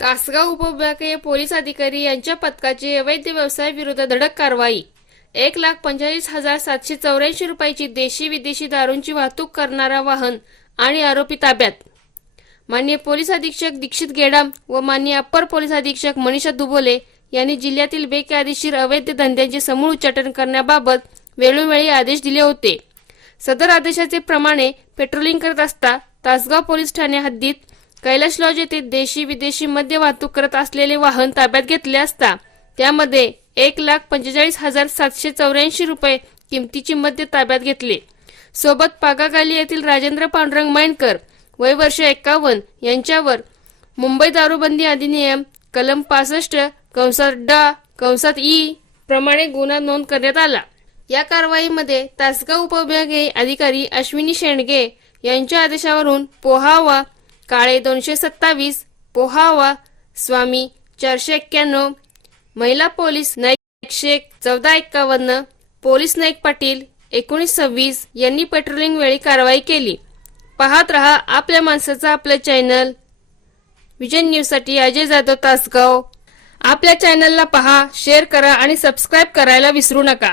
तासगाव उपविभागीय पोलीस अधिकारी यांच्या पथकाची अवैध व्यवसाय विरुद्ध धडक कारवाई. एक लाख पंचेचाळीस हजार सातशे चौऱ्याऐंशी रुपयाची देशी विदेशी दारूंची वाहतूक करणारा वाहन आणि आरोपी ताब्यात. मान्य पोलीस अधीक्षक दीक्षित गेडाम व मान्य अप्पर पोलीस अधीक्षक मनीषा दुबोले यांनी जिल्ह्यातील बेकायदेशीर अवैध धंद्यांचे समूळ उच्चाटन करण्याबाबत वेळोवेळी आदेश दिले होते. सदर आदेशाचे प्रमाणे पेट्रोलिंग करत असता तासगाव पोलीस ठाणे हद्दीत कैलाश लॉज येथे देशी विदेशी मद्य वाहतूक करत असलेले वाहन ताब्यात घेतले असता त्यामध्ये एक लाख पंचेचाळीस हजार सातशे चौऱ्याऐंशी रुपये किमतीची मद्य ताब्यात घेतले. सोबत पागागाली येथील राजेंद्र पांडुरंग मायणकर वय वर्ष एक्कावन्न यांच्यावर मुंबई दारूबंदी अधिनियम कलम पासष्ट कंसात डा कंसात ई प्रमाणे गुन्हा नोंद करण्यात आला. या कारवाईमध्ये तासगाव उपविभागीय अधिकारी अश्विनी शेंडगे यांच्या आदेशावरून पोहावा काळे दोनशे सत्तावीस पोहावा स्वामी चारशे एक्क्याण्णव महिला पोलीस नाईक एकशे चौदा एक्कावन्न पोलीस नाईक पाटील एकोणीस सव्वीस यांनी पेट्रोलिंग वेळी कारवाई केली. पाहत रहा आपल्या माणसाचं आपलं चॅनल विजन न्यूजसाठी अजय जाधव तासगाव. आपल्या चॅनलला पहा शेअर करा आणि सबस्क्राईब करायला विसरू नका.